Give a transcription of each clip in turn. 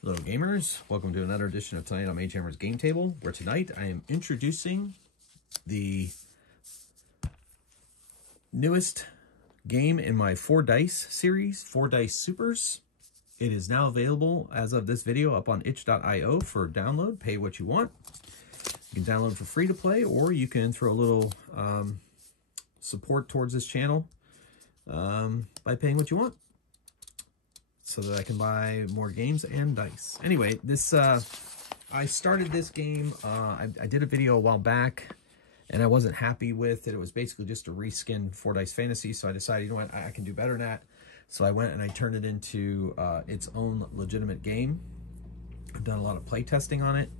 Hello gamers, welcome to another edition of Tonight on Mage Hammer's Game Table, where tonight I am introducing the newest game in my 4 dice series, 4 Dice Supers. It is now available as of this video up on itch.io for download. Pay what you want. You can download for free to play, or you can throw a little support towards this channel by paying what you want, so that I can buy more games and dice. Anyway, this I started this game. I did a video a while back, and I wasn't happy with it. It was basically just a reskin 4 Dice Fantasy, so I decided, you know what, I can do better than that. So I went and I turned it into its own legitimate game. I've done a lot of play testing on it,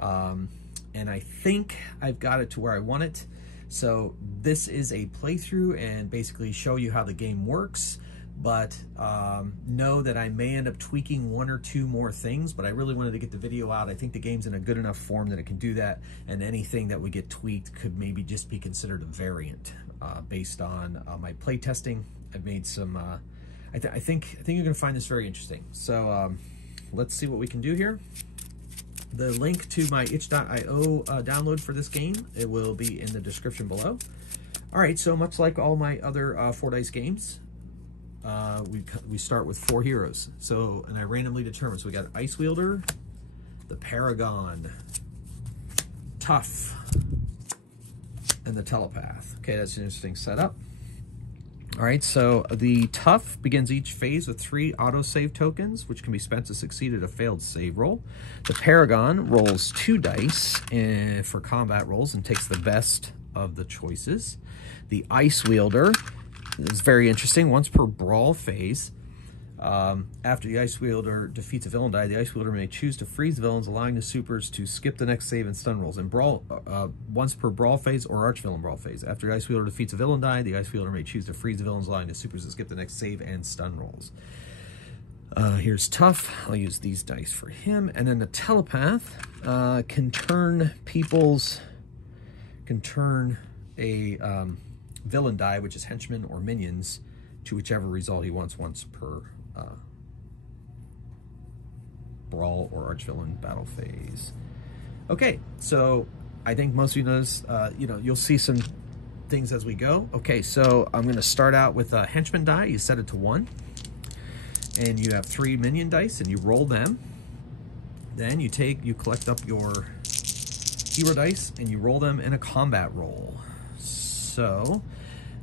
and I think I've got it to where I want it. So this is a playthrough and basically show you how the game works. But know that I may end up tweaking 1 or 2 more things, but I really wanted to get the video out. I think the game's in a good enough form that it can do that, and anything that would get tweaked could maybe just be considered a variant based on my play testing. I've made some, I think you're gonna find this very interesting. So let's see what we can do here. The link to my itch.io download for this game, it will be in the description below. All right, so much like all my other 4 Dice games, we start with 4 heroes. So, and I randomly determined. So we got Ice Wielder, the Paragon, Tough, and the Telepath. Okay, that's an interesting setup. All right, so the Tough begins each phase with 3 autosave tokens, which can be spent to succeed at a failed save roll. The Paragon rolls 2 dice for combat rolls and takes the best of the choices. The Ice Wielder is very interesting. Once per Brawl phase, after the Ice Wielder defeats a villain die, the Ice Wielder may choose to freeze the villains, allowing the supers to skip the next save and stun rolls. In Brawl, once per Brawl phase or Archvillain Brawl phase, after the Ice Wielder defeats a villain die, the Ice Wielder may choose to freeze the villains, allowing the supers to skip the next save and stun rolls. Here's Tough. I'll use these dice for him. And then the Telepath can turn a villain die, which is henchmen or minions, to whichever result he wants once per Brawl or Archvillain battle phase. Okay, so I think most of you notice, you'll see some things as we go. Okay, so I'm going to start out with a henchman die. You set it to 1, and you have 3 minion dice, and you roll them. Then you collect up your hero dice, and you roll them in a combat roll. So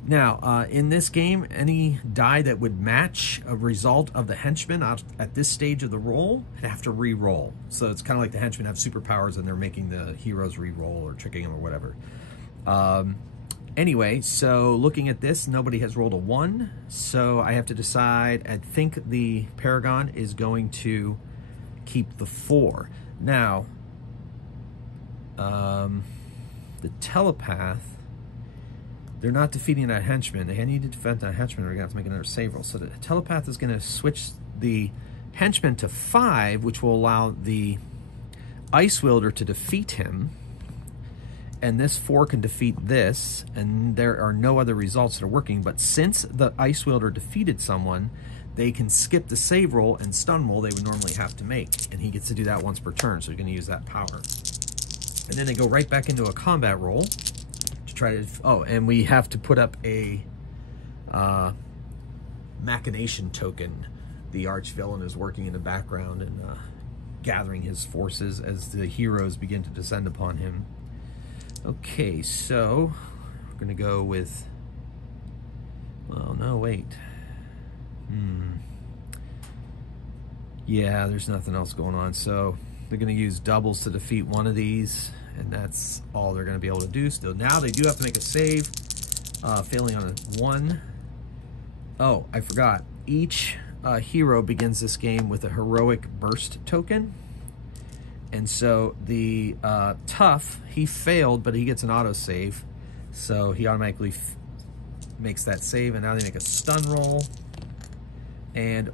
now, in this game, any die that would match a result of the henchman at this stage of the roll have to re-roll. So it's kind of like the henchmen have superpowers and they're making the heroes re-roll or tricking them or whatever. Anyway, so looking at this, nobody has rolled a 1. So I have to decide. I think the Paragon is going to keep the 4. Now, the Telepath, they're not defeating that henchman. They need to defend that henchman, or they're going to have to make another save roll. So the Telepath is going to switch the henchman to 5, which will allow the Ice Wielder to defeat him. And this 4 can defeat this, and there are no other results that are working. But since the Ice Wielder defeated someone, they can skip the save roll and stun roll they would normally have to make. And he gets to do that once per turn, so you're going to use that power. And then they go right back into a combat roll. Try to, and we have to put up a machination token. The archvillain is working in the background and gathering his forces as the heroes begin to descend upon him. Okay, so we're gonna go with, well, no, wait. Yeah, there's nothing else going on. So they're gonna use doubles to defeat one of these, and that's all they're going to be able to do. Still, now they do have to make a save, failing on a 1. Oh, I forgot. Each hero begins this game with a heroic burst token. And so the Tough, he failed, but he gets an autosave. So he automatically makes that save, and now they make a stun roll. And,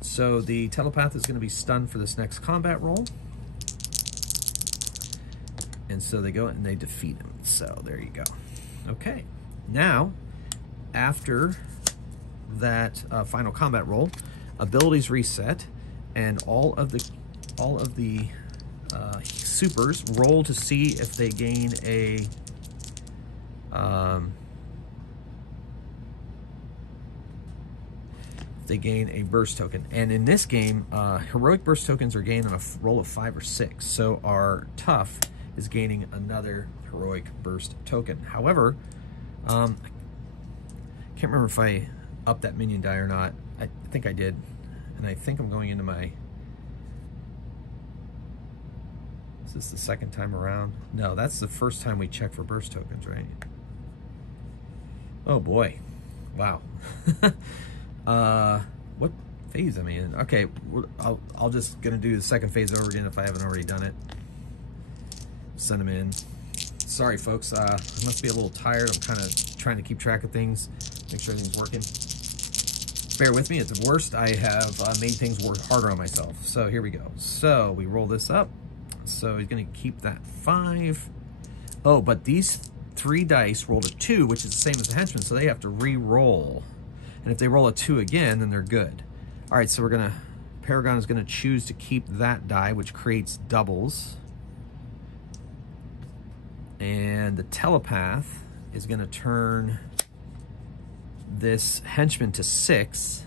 so the Telepath is going to be stunned for this next combat roll. And so they go and they defeat him. So there you go. Okay. Now, after that final combat roll, abilities reset, and all of the all of the supers. Roll to see if they gain a burst token. And in this game, heroic burst tokens are gained on a roll of 5 or 6. So our tough is gaining another heroic burst token. However, I can't remember if I upped that minion die or not. I think I did. And I think I'm going into my... Is this the second time around? No, that's the first time we check for burst tokens, right? Oh boy. Wow. What phase am I in? Okay, I'll just gonna do the second phase over again if I haven't already done it. Send them in. Sorry folks, I must be a little tired. I'm kind of trying to keep track of things, make sure everything's working. Bear with me, at the worst I have made things work harder on myself. So here we go. So we roll this up. So he's gonna keep that 5. Oh, but these 3 dice rolled a 2, which is the same as the henchman, so they have to re-roll. And if they roll a 2 again, then they're good. All right, so Paragon is gonna choose to keep that die, which creates doubles. And the Telepath is gonna turn this henchman to 6.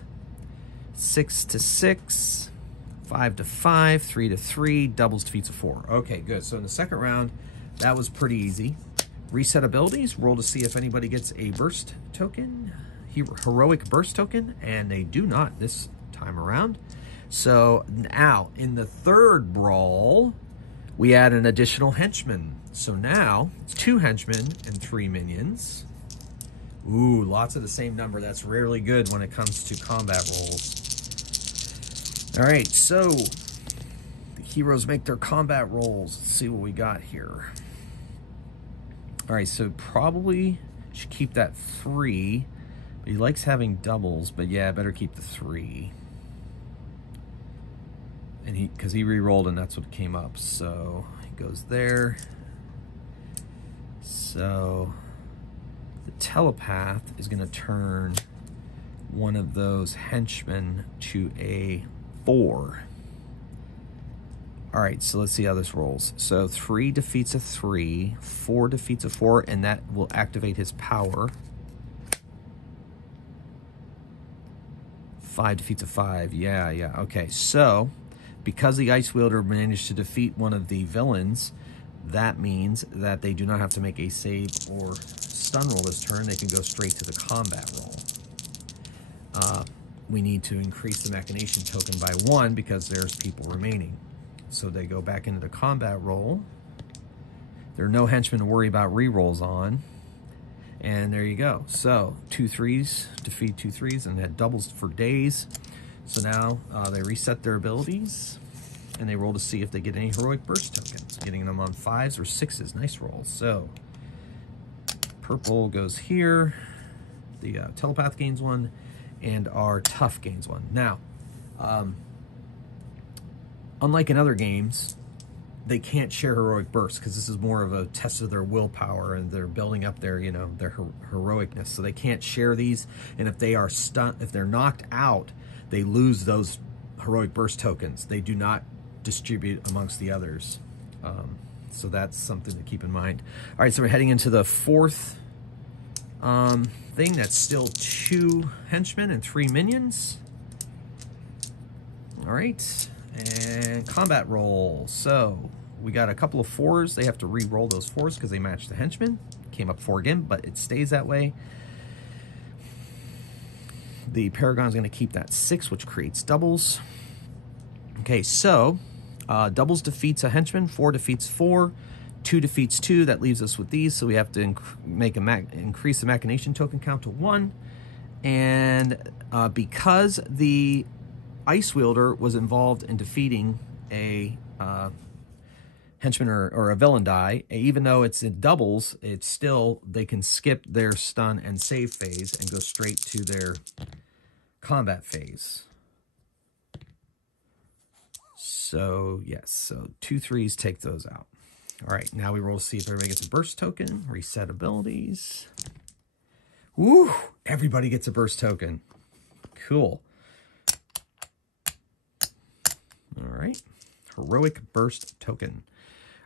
6 to 6, 5 to 5, 3 to 3, doubles defeats a 4. Okay, good. So in the second round, that was pretty easy. Reset abilities, roll to see if anybody gets a burst token. Heroic burst token, and they do not this time around. So now in the third brawl, we add an additional henchman. So now it's 2 henchmen and 3 minions. Ooh, lots of the same number. That's rarely good when it comes to combat rolls. All right, so the heroes make their combat rolls. Let's see what we got here. All right, so probably should keep that 3. He likes having doubles, but yeah, better keep the 3. And because he re-rolled and that's what came up. So he goes there. So the Telepath is gonna turn one of those henchmen to a 4. All right, so let's see how this rolls. So 3 defeats a 3, 4 defeats a 4, and that will activate his power. 5 defeats a 5. Yeah. Okay, so because the Ice Wielder managed to defeat one of the villains, that means that they do not have to make a save or stun roll this turn. They can go straight to the combat roll. We need to increase the Machination token by 1 because there's people remaining. So they go back into the combat roll. There are no henchmen to worry about re-rolls on. And there you go. So 2 3s, defeat 2 3s, and had doubles for days. So now they reset their abilities, and they roll to see if they get any heroic burst tokens. Getting them on 5s or 6s, nice rolls. So purple goes here. The Telepath gains 1, and our tough gains 1. Now, unlike in other games, they can't share heroic bursts because this is more of a test of their willpower and they're building up their, their heroicness. So they can't share these. And if they are stunned, if they're knocked out, they lose those heroic burst tokens. They do not distribute amongst the others. So that's something to keep in mind. All right, so we're heading into the fourth thing. That's still 2 henchmen and 3 minions. All right, and combat roll. So we got a couple of 4s. They have to re-roll those 4s because they match the henchmen. Came up 4 again, but it stays that way. The Paragon's going to keep that 6, which creates doubles. Okay, so doubles defeats a henchman, 4 defeats 4, 2 defeats 2. That leaves us with these, so we have to increase the Machination token count to 1. And because the Ice Wielder was involved in defeating a henchman or a villain die, even though it's in doubles, it's still, they can skip their stun and save phase and go straight to their combat phase. So yes, so 2 3s take those out. All right, now we roll to see if everybody gets a burst token. Reset abilities. Woo! Everybody gets a burst token. Cool. All right. Heroic Burst token.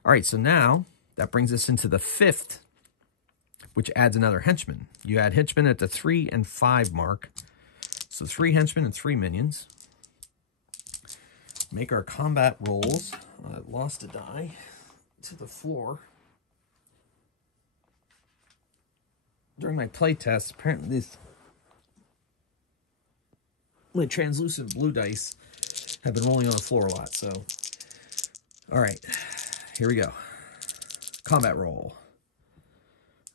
All right, so now that brings us into the 5th, which adds another henchman. You add henchman at the 3 and 5 mark. So 3 henchmen and 3 minions. Make our combat rolls. I lost a die to the floor. During my play test, apparently my translucent blue dice have been rolling on the floor a lot. So, all right, here we go. Combat roll.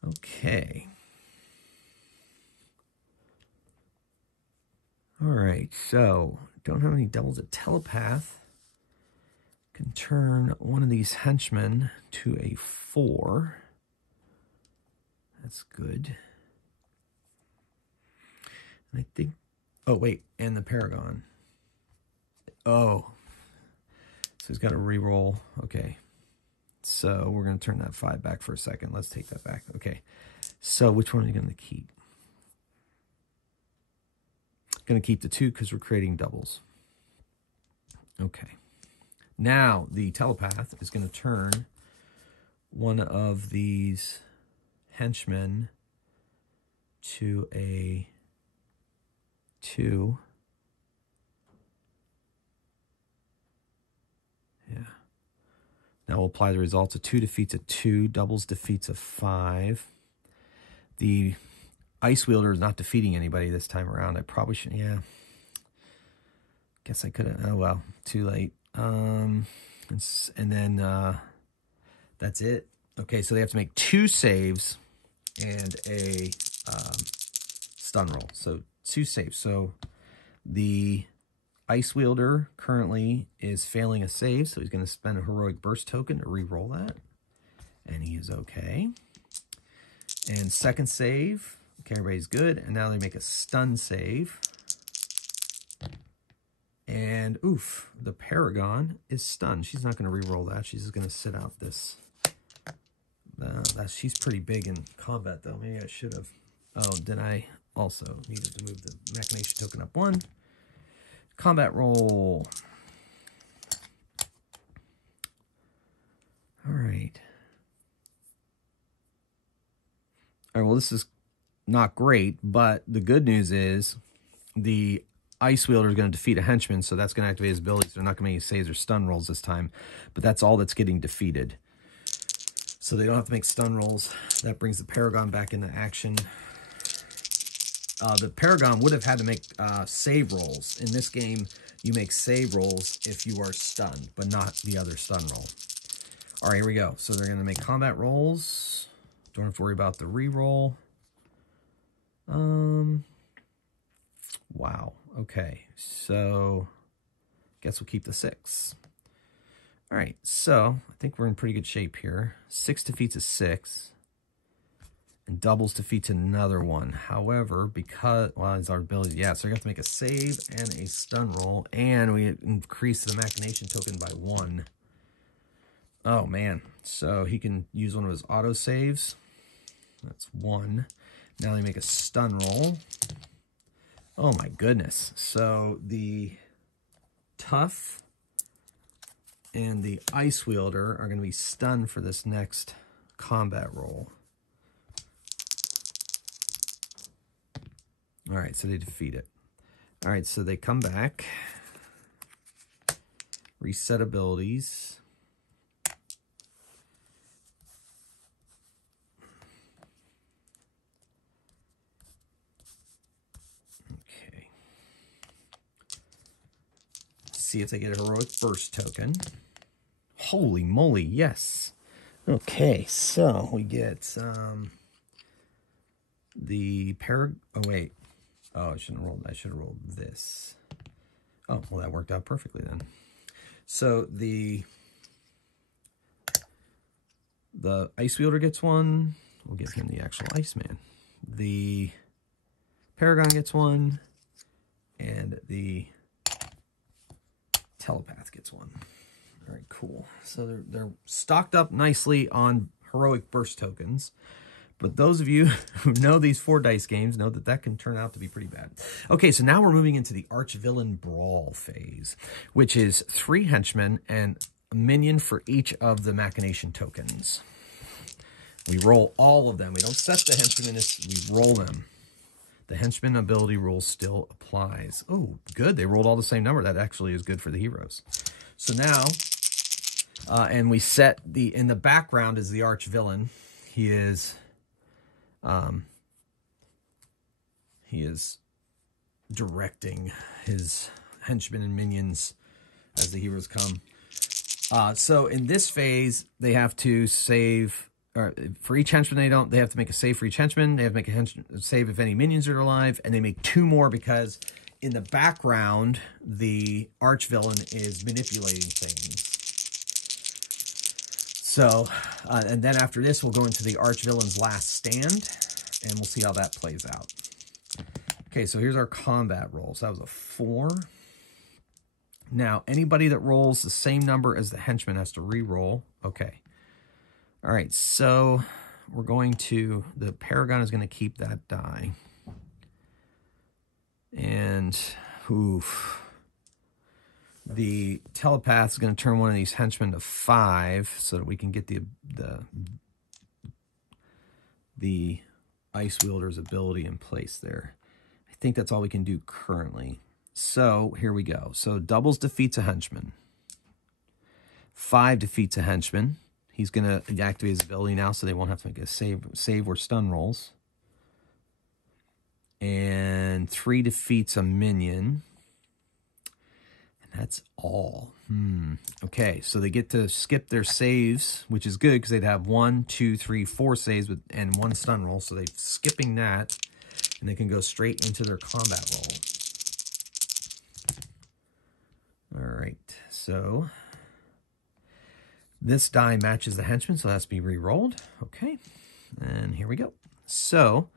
Okay. All right, so don't have any doubles. A telepath can turn one of these henchmen to a 4. That's good. And I think, oh wait, and the Paragon. Oh, so he's got to re-roll. Okay, so we're going to turn that 5 back for a second. Let's take that back. Okay, so which one are you going to keep? Going to keep the 2 because we're creating doubles. Okay. Now the telepath is going to turn one of these henchmen to a 2. Yeah. Now we'll apply the results. A 2 defeats a 2. Doubles defeats a 5. The Ice Wielder is not defeating anybody this time around. I probably should, yeah. Guess I could have, oh well, too late. And then that's it. Okay, so they have to make 2 saves and a stun roll. So 2 saves. So the Ice Wielder currently is failing a save, so he's going to spend a Heroic Burst token to re-roll that. And he is okay. And second save, okay, everybody's good. And now they make a stun save. And oof, the Paragon is stunned. She's not going to re-roll that. She's just going to sit out this. She's pretty big in combat, though. Maybe I should have. Oh, then I also needed to move the Machination token up 1. Combat roll. All right. All right, well, this is not great, but the good news is the Ice Wielder is going to defeat a henchman, so that's going to activate his abilities. They're not going to make any saves or stun rolls this time, but that's all that's getting defeated. So they don't have to make stun rolls. That brings the Paragon back into action. The Paragon would have had to make save rolls. In this game, you make save rolls if you are stunned, but not the other stun roll. All right, here we go. So they're going to make combat rolls. Don't have to worry about the re-roll. Wow. Okay, so guess we'll keep the 6. All right, so I think we're in pretty good shape here. 6 defeats a 6, and doubles defeats another one. However, because, well, it's our ability, yeah, so we have to make a save and a stun roll, and we increase the Machination token by 1. Oh, man. So he can use one of his auto saves. That's 1. Now they make a stun roll. Oh my goodness. So the Tough and the Ice Wielder are going to be stunned for this next combat roll. All right, so they defeat it. All right, so they come back. Reset abilities. See if they get a Heroic Burst token. Holy moly, yes. Okay, so we get the oh wait. Oh, I shouldn't have rolled. I should have rolled this. Oh, well, that worked out perfectly then. So the Ice Wielder gets 1. We'll give him the actual Iceman. The Paragon gets 1, and the Telepath gets 1. All right, cool. So they're stocked up nicely on Heroic Burst tokens, But those of you who know these 4 dice games know that that can turn out to be pretty bad. Okay, so now we're moving into the Arch-Villain Brawl phase, which is 3 henchmen and a minion for each of the Machination tokens. We roll all of them. We don't set the henchmen, we roll them. The henchman ability rule still applies. Oh, good. They rolled all the same number. That actually is good for the heroes. So now, and we set in the background is the Arch-Villain. He is directing his henchmen and minions as the heroes come. So in this phase, they have to save, for each henchman they have to make a save for each henchman. They have to make a save if any minions are alive, and they make 2 more because in the background, the Arch-Villain is manipulating things. So, and then after this, we'll go into the Arch-Villain's last stand, and we'll see how that plays out. Okay, so here's our combat rolls. That was a 4. Now, anybody that rolls the same number as the henchman has to re-roll. Okay. All right, so we're going to, the Paragon is going to keep that die. And, oof. The Telepath is going to turn one of these henchmen to 5 so that we can get the Ice Wielder's ability in place there. I think that's all we can do currently. So, here we go. So, doubles defeats a henchman. 5 defeats a henchman. He's going to activate his ability now, so they won't have to make a save or stun rolls. And 3 defeats a minion. And that's all. Okay, so they get to skip their saves, which is good because they'd have 1, 2, 3, 4 saves and 1 stun roll. So they're skipping that, and they can go straight into their combat roll. All right, so this die matches the henchman, so it has to be re-rolled. Okay, and here we go. So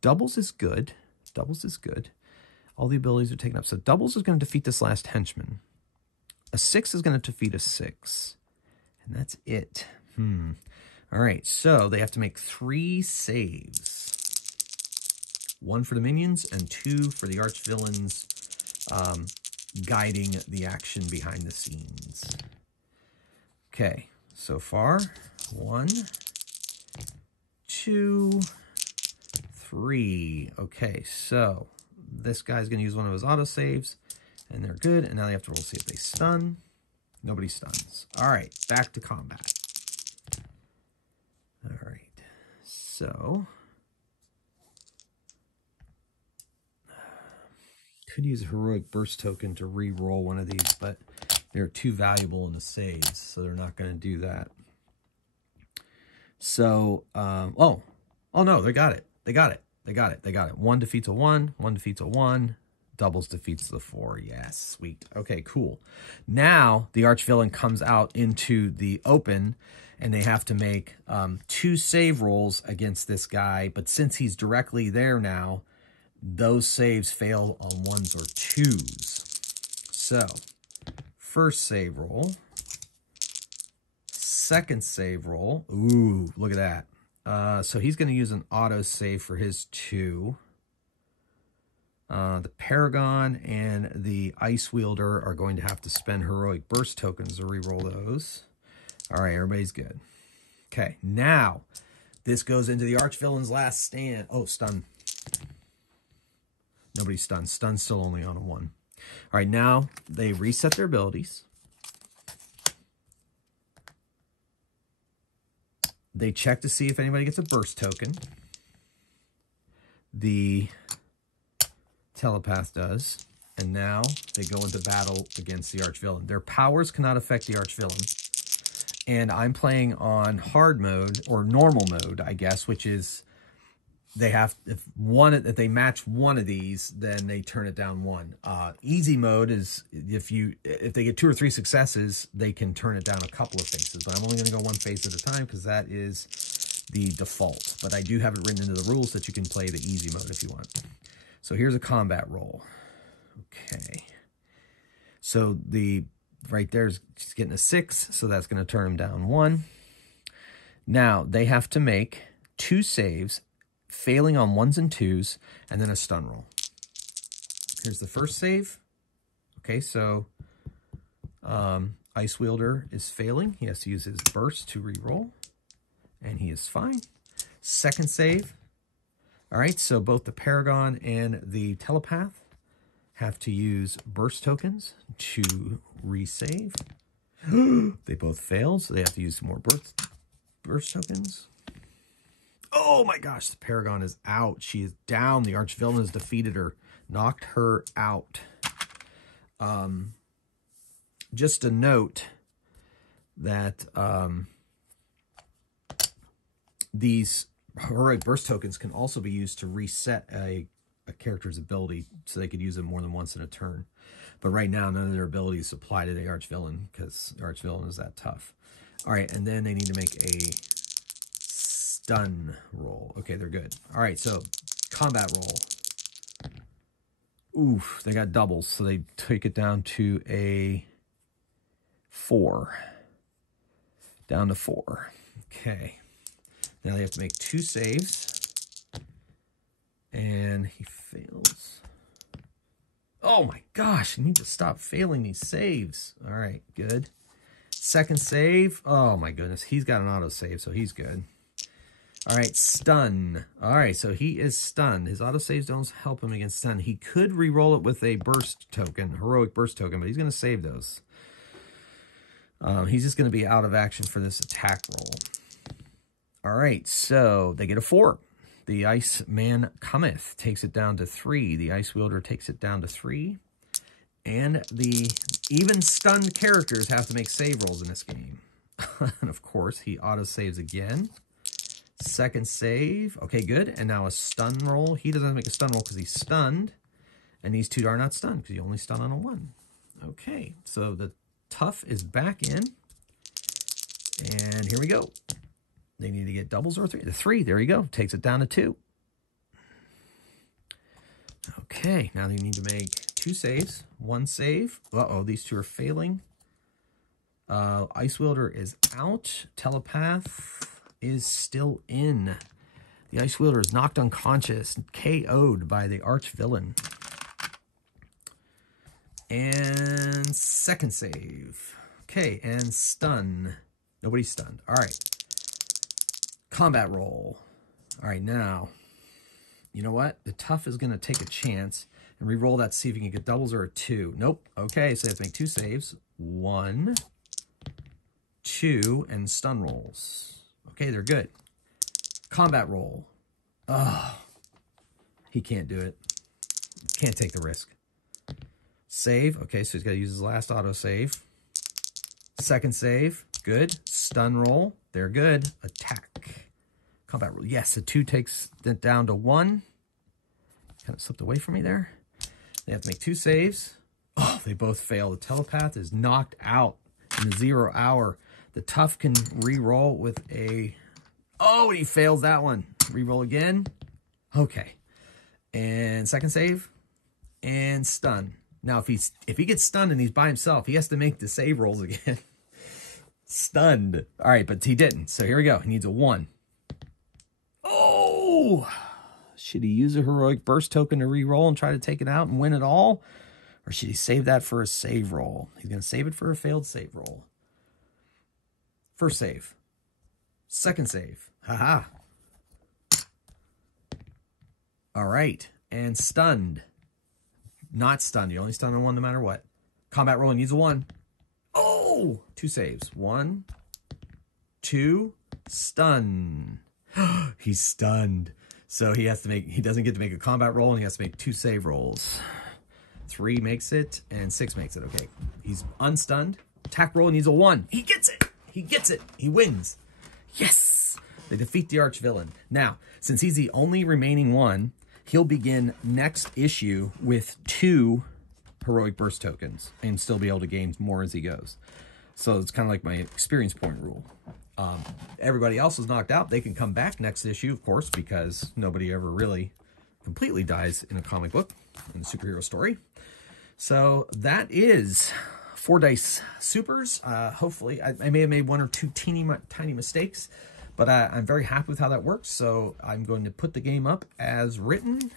doubles is good. Doubles is good. All the abilities are taken up. So doubles is going to defeat this last henchman. A 6 is going to defeat a 6. And that's it. All right, so they have to make 3 saves. 1 for the minions and 2 for the Arch-Villains guiding the action behind the scenes. Okay, so far, 1, 2, 3. Okay, so this guy's going to use one of his autosaves, and they're good. And now they have to roll to see if they stun. Nobody stuns. All right, back to combat. All right, so could use a heroic burst token to re-roll one of these, but they're too valuable in the saves, so they're not going to do that. So, oh no, they got it. They got it. 1 defeats a 1, 1 defeats a 1, doubles defeats the 4. Yes, sweet. Okay, cool. Now the Arch-Villain comes out into the open, and they have to make 2 save rolls against this guy, but since he's directly there now, those saves fail on 1s or 2s. So, first save roll. Second save roll. Ooh, look at that. So he's going to use an auto save for his 2. The Paragon and the Ice Wielder are going to have to spend heroic burst tokens to reroll those. All right, everybody's good. Okay, now this goes into the Arch-Villain's last stand. Oh, stun. Nobody's stunned. Stun's still only on a 1. All right, now they reset their abilities. They check to see if anybody gets a burst token. The Telepath does. And now they go into battle against the Arch-Villain. Their powers cannot affect the Arch-Villain. And I'm playing on hard mode, or normal mode, I guess, which is they have, if they match one of these, then they turn it down 1. Easy mode is if they get 2 or 3 successes, they can turn it down a couple of phases. But I'm only going to go 1 phase at a time because that is the default. But I do have it written into the rules that you can play the easy mode if you want. So here's a combat roll. Okay. So right there's she's getting a 6, so that's going to turn him down 1. Now they have to make 2 saves, failing on 1s and 2s, and then a stun roll. Here's the first save. Okay, so Ice Wielder is failing. He has to use his burst to re-roll, and he is fine. Second save. All right, so both the Paragon and the Telepath have to use burst tokens to resave. They both failed, so they have to use some more burst tokens. Oh my gosh, the Paragon is out. She is down. The Archvillain has defeated her, knocked her out. Just a note that these heroic burst tokens can also be used to reset a character's ability, so they could use it more than once in a turn. But right now, none of their abilities apply to the Archvillain because the Archvillain is that tough. All right, and then they need to make a stun roll. Okay, they're good. All right, so combat roll. Oof, they got doubles, so they take it down to a 4. Down to 4. Okay. Now they have to make 2 saves. And he fails. Oh my gosh, I need to stop failing these saves. All right, good. Second save. Oh my goodness, he's got an auto save, so he's good. All right, stun. All right, so he is stunned. His auto saves don't help him against stun. He could re-roll it with a burst token, heroic burst token, but he's going to save those. He's just going to be out of action for this attack roll. All right, so they get a 4. The Ice Man cometh, takes it down to 3. The Ice Wielder takes it down to 3. And the even stunned characters have to make save rolls in this game. And of course, he auto-saves again. Second save. Okay, good. And now a stun roll. He doesn't make a stun roll because he's stunned. And these two are not stunned because you only stun on a 1. Okay, so the tough is back in. And here we go. They need to get doubles or 3. The 3, there you go. Takes it down to 2. Okay, now they need to make 2 saves. 1 save. Uh-oh, these 2 are failing. Ice Wielder is out. Telepath is still in. The Ice Wielder is knocked unconscious, KO'd by the Archvillain. And second save. Okay, and stun. Nobody's stunned. All right. Combat roll. All right, now, you know what? The tough is going to take a chance and re-roll that to see if he can get doubles or a 2. Nope. Okay, so they have to make 2 saves. 1, 2, and stun rolls. Okay, they're good. Combat roll. Oh, he can't do it. Can't take the risk. Save. Okay, so he's got to use his last auto save. Second save. Good. Stun roll. They're good. Attack. Combat roll. Yes, a 2 takes it down to 1. Kind of slipped away from me there. They have to make 2 saves. Oh, they both fail. The Telepath is knocked out in the 0 hour. The tough can re-roll with a... Oh, he fails that one. Re-roll again. Okay. And second save. And stun. Now, if he gets stunned and he's by himself, he has to make the save rolls again. Stunned. All right, but he didn't. So here we go. He needs a 1. Oh! Should he use a heroic burst token to re-roll and try to take it out and win it all? Or should he save that for a save roll? He's going to save it for a failed save roll. First save. Second save. Haha. All right. And stunned. Not stunned. You only stun on 1 no matter what. Combat roll needs a 1. Oh! 2 saves. 1, 2, stun. He's stunned. So he doesn't get to make a combat roll, and he has to make 2 save rolls. 3 makes it, and 6 makes it. Okay. He's unstunned. Attack roll needs a 1. He gets it. He gets it. He wins. Yes! They defeat the Archvillain. Now, since he's the only remaining one, he'll begin next issue with 2 heroic burst tokens and still be able to gain more as he goes. So it's kind of like my experience point rule. Everybody else is knocked out. They can come back next issue, of course, because nobody ever really completely dies in a comic book, in a superhero story. So that is 4 Dice Supers. Hopefully, I may have made 1 or 2 tiny mistakes, But I'm very happy with how that works, so I'm going to put the game up as written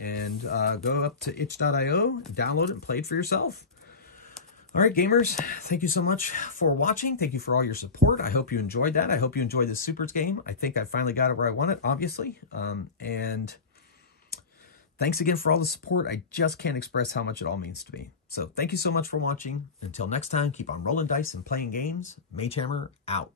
and go up to itch.io, download it, and play it for yourself. All right, gamers, thank you so much for watching. Thank you for all your support. I hope you enjoyed that. I hope you enjoyed this Supers game. I think I finally got it where I want it, obviously. And thanks again for all the support. I just can't express how much it all means to me. So thank you so much for watching. Until next time, keep on rolling dice and playing games. Mage Hammer out.